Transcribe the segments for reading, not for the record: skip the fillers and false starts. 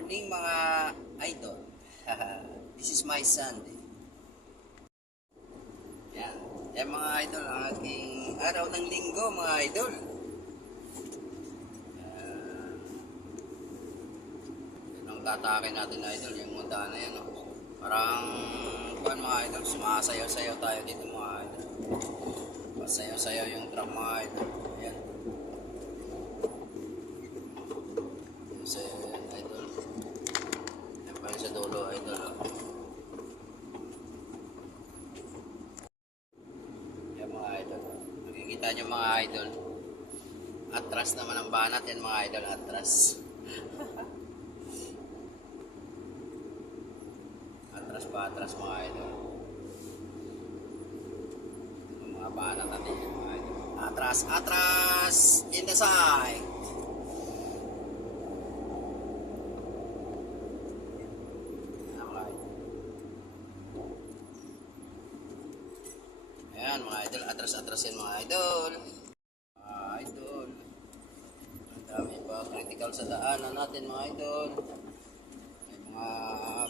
morning mga idol. This is my Sunday. Yan. Yan mga idol, ang aking araw ng linggo mga idol. Yan ang tatakin natin idol, yung munta na yan. Parang mga idol, sumasayaw-sayaw tayo dito mga idol. Masayaw-sayaw yung truck mga idol. Yan. Idol. Yan pa sa dulo idol. Yan mga idol. Nakikita nyo mga idol. Atras naman ang banat yan mga idol. Atras. Atras pa atras mga idol. Yung mga banat natin yan mga idol. Atras, atras in the side. Ayan mga idol, atras-atras yan mga idol. Mga idol. Ang dami pa critical sa daanan natin mga idol. May mga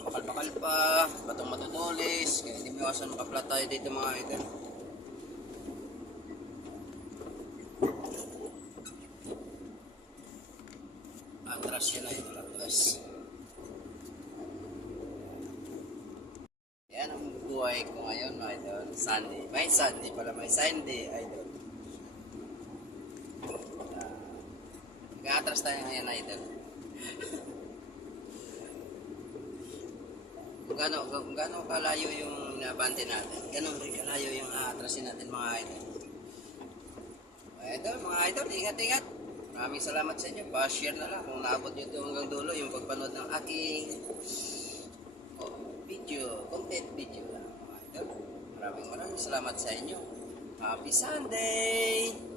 bakal-bakal pa, batong matutulis. Kaya hindi mo iwasan makaplat tayo dito mga idol. Atras yan idol, atras. Yan ang buhay ko ngayon, idol. Sunday. May Sunday pala. May Sunday, idol. Nag-atras tayo ngayon, idol. kung gaano kalayo yung nabante natin, ganun rin kalayo yung atrasin natin, mga idol. Idol, mga idol, ingat-ingat. Maraming salamat sa inyo. Pa-share na lang kung naabot nyo ito hanggang dulo yung pagpanood ng aking content video lang. Maraming salamat sa inyo. Happy Sunday!